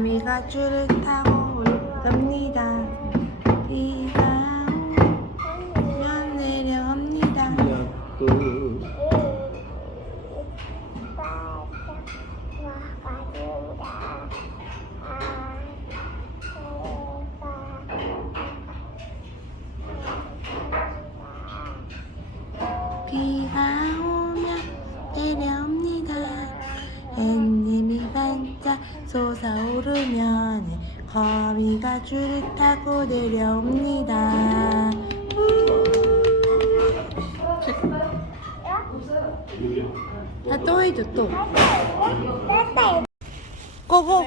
가미가 줄을 타고 올랍니다. 비가 오면 내려옵니다. 또 비가 오면 내려옵니다. 반짝 솟아오르면 거미가 줄을 타고 내려옵니다. 아, 또 해줘, 또. 고고.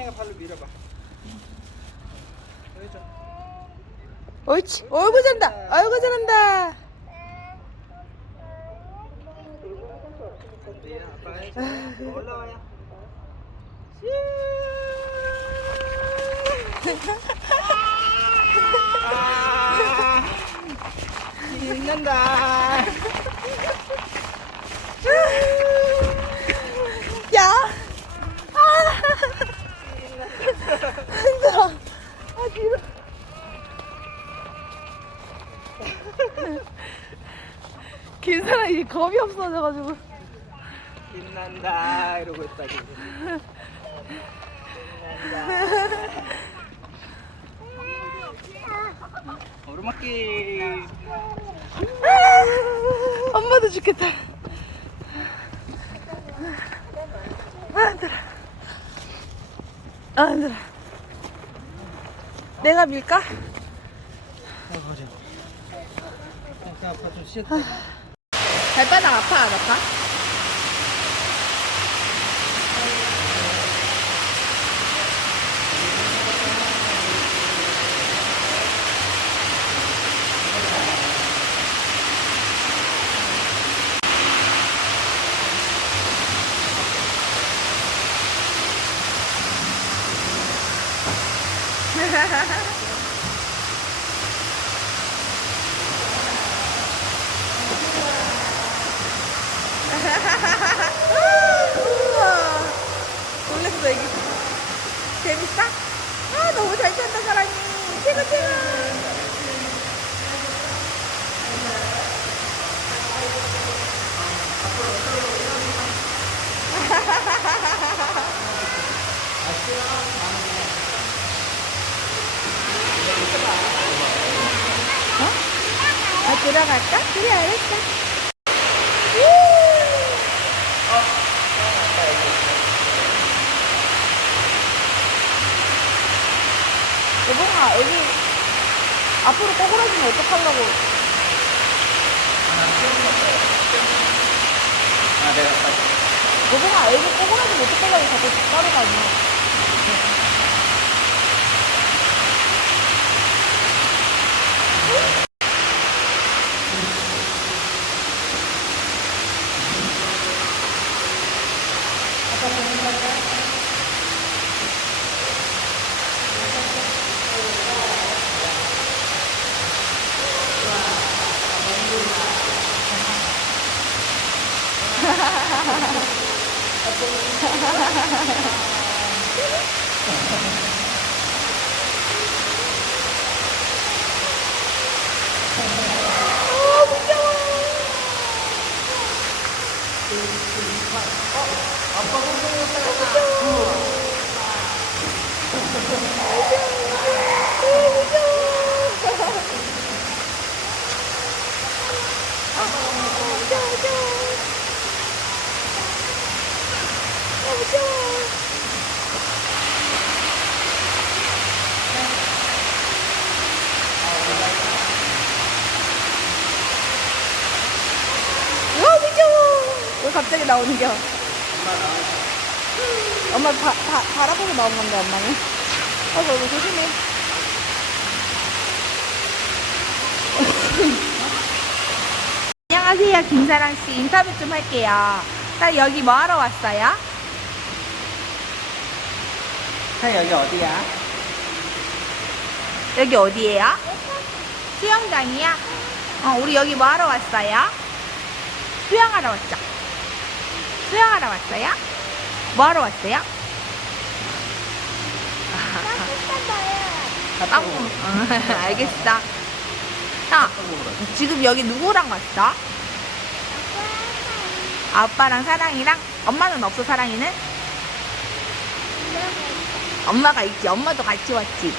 옳지. 얼굴 잔다. 얼굴 잘한다. 올라와요. 아, 신난다. 야. 아. 힘들어. 아, 뒤로. 김사랑이 겁이 없어져가지고. 신난다 이러고 있다 지금. 신난다. 오르막길. 엄마도 죽겠다. 아, 힘들어. 아, 힘들어. 내가 밀까? 어, 가자. 아빠 좀 쉬었다. 발바닥 아파, 안 아파? 우와. 놀랬어, 이게. 재밌어? 아, 너무 잘 탄다, 사랑이. 최고, 최고. 어? 아, 들어갈까? 그래, 알았어. 여기 앞으로 꼬꾸라지면 어떡하려고. 아 내가 아빠. 여봉아, 여기 꼬꾸라지면 어떡하려고 자꾸 따라다녀. 아. 어, 무서워. 왜 갑자기 나오는 겨? 엄마 바, 바, 바라보고 나온 건데, 엄마는. 어, 너무 조심해. 안녕하세요, 김사랑 씨. 인터뷰 좀 할게요. 나 여기 뭐 하러 왔어요? 형 여기 어디야? 여기 어디예요? 수영장이야? 어, 우리 여기 뭐 하러 왔어요? 수영하러 왔죠? 수영하러 왔어요? 뭐 하러 왔어요? 아, 빵. 어, 알겠어. 야, 지금 여기 누구랑 왔어? 아빠랑 사랑이랑? 엄마는 없어, 사랑이는? 엄마가 있지. 엄마도 같이 왔지.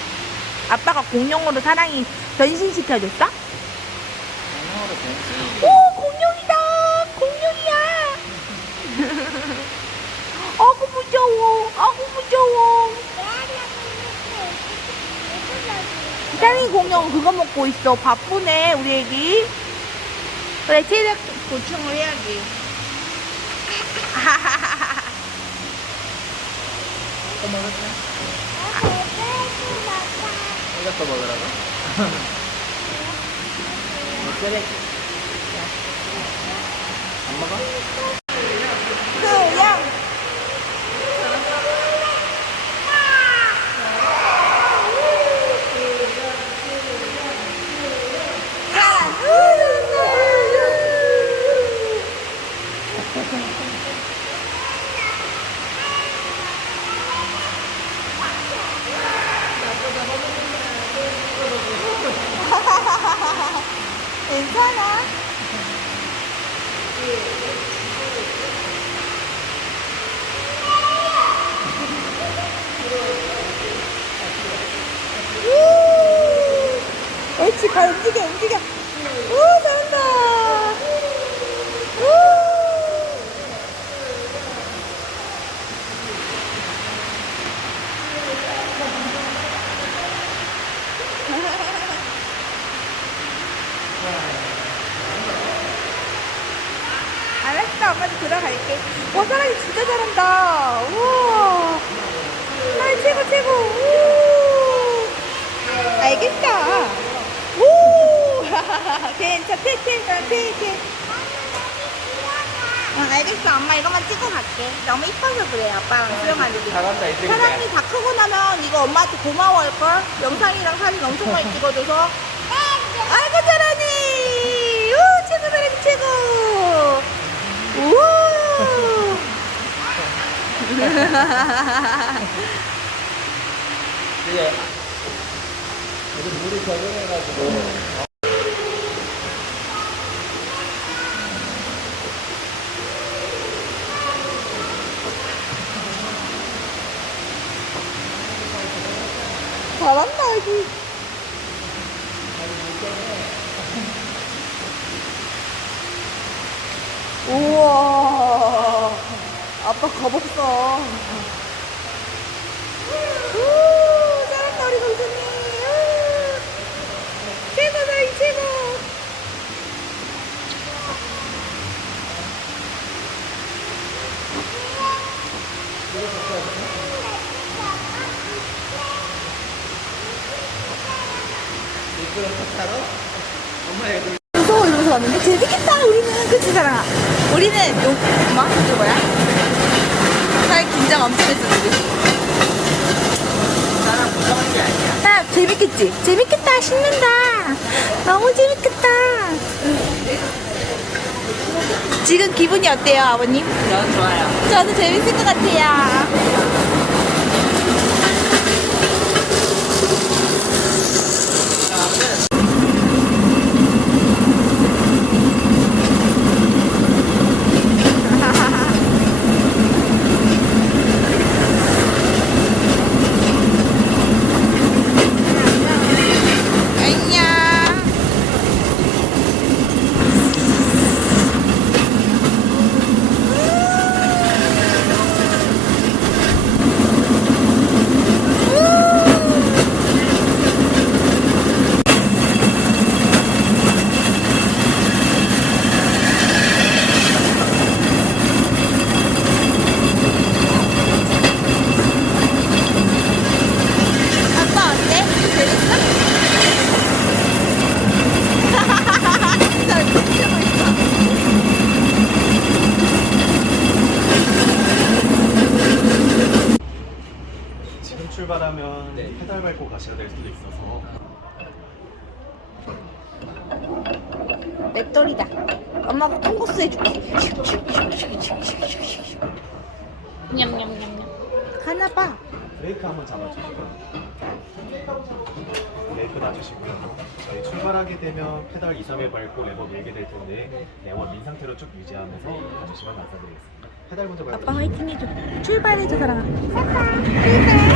아빠가 공룡으로 사랑이 변신시켜줬어? 공룡으로 변신. 오, 공룡이다! 공룡이야! 아구 무서워! 아구 무서워! 공룡 그거 먹고 있어. 바쁘네, 우리 애기. 그래, 체력 보충을 해야지. 또 먹을까? 이것도 먹으라고? 뭐 쓰레기. 안 먹어? 그냥. 괜찮아. 우! 옳지, 발 움직여, 움직여. 우, 잘한다. 우! 알았어, 엄마도 들어갈게. 와, 사랑이 진짜 잘한다. 우와. 사랑이 최고, 최고. 우. 알겠다. 우. 괜찮, 태, 태. 응, 알겠어. 엄마 이것만 찍고 갈게. 너무 이뻐서 그래, 아빠랑 수영하는 게. 잘한다, 이제. 사랑이 다 크고 나면 이거 엄마한테 고마워할걸? 영상이랑 사진 엄청 많이 찍어줘서. 아이고, 잘하니! 우, 최고, 잘하니, 최고! 우와! 이제 물이 적응해가지고 잘한다, 아기. 우와. 아빠 겁없어. 우, 잘한다, 우리 공주님. 우. 최고다, 이 최고. 미끄럼 타러 엄마 애들 무서워 이러면서 왔는데 재밌겠다 우리는 그치 사랑아 우리는 요 엄마 이거 뭐야? 살 긴장 엄청 했어 지금 나랑 무서운 게 아니야. 야 재밌겠지? 재밌겠다 신난다 너무 재밌겠다 지금 기분이 어때요 아버님? 전 좋아요. 저도 재밌을 것 같아요 안녕 아빠 어때? 재밌어? 나 웃기고 있어. 지금 출발하면 네. 페달 밟고 가셔야 될 수도 있어서 맷돌이다. 엄마가 큰 코스 해줄게. 냠냠냠냠. 하나 봐. 브레이크 한번 잡아주시고요. 브레이크 놔주시고요. 저희 출발하게 되면 페달 2, 3에 밟고 레버 밀게 될 텐데 레버 민 상태로 쭉 유지하면서 가주시면 감사드리겠습니다. 페달 먼저 밟고 아빠 화이팅 해줘. 출발해줘 사랑아. 아빠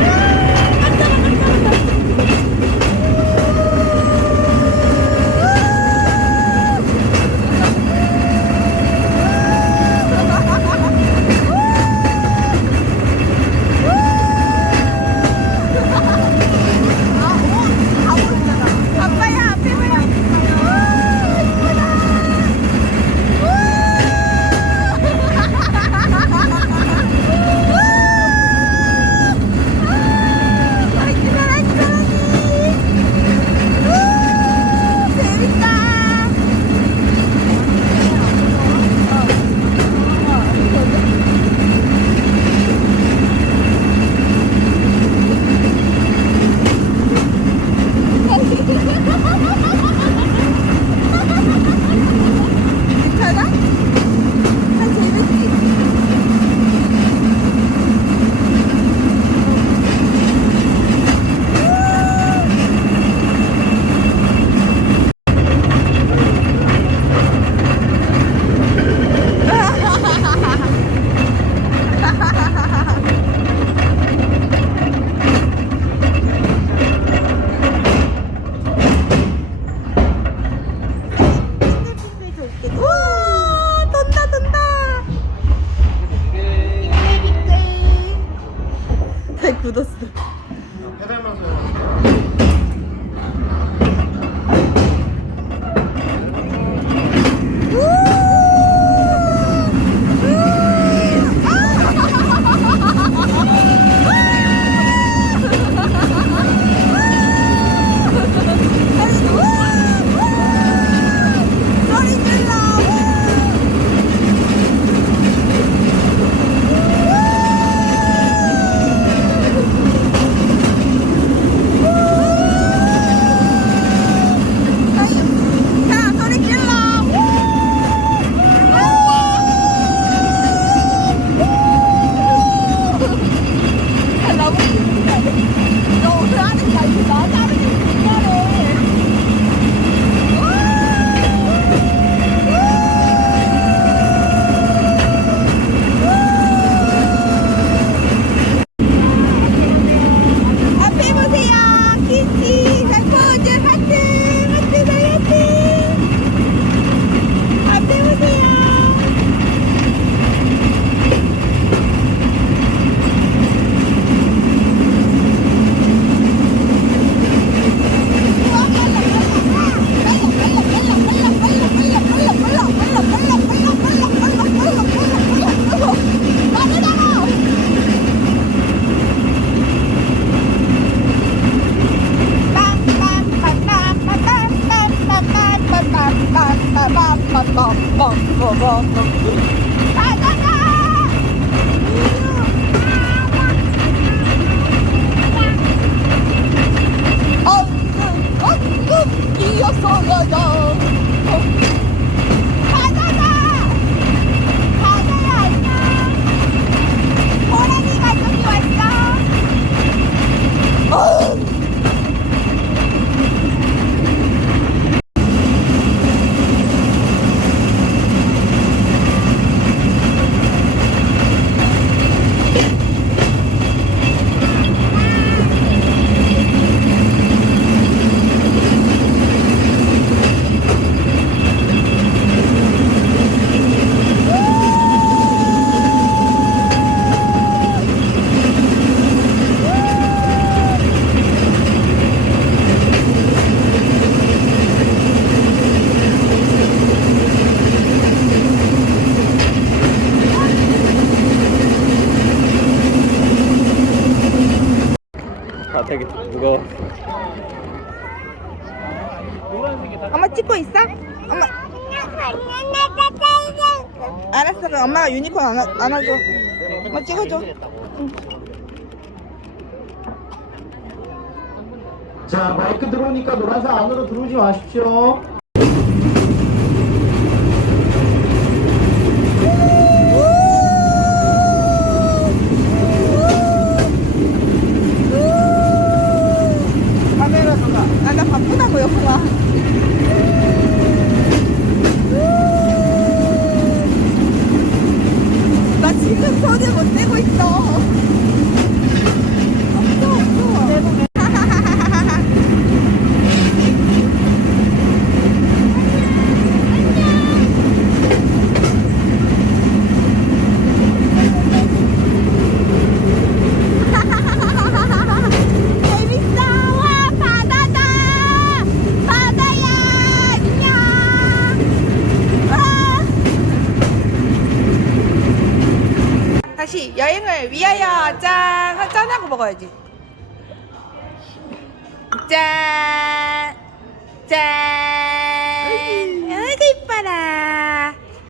되게 무거워. 엄마 찍고 있어? 엄마. 알았어, 그럼 엄마가 유니콘 안아, 안아줘. 엄마 찍어줘. 자 마이크 들어오니까 노란색 안으로 들어오지 마십시오. 会计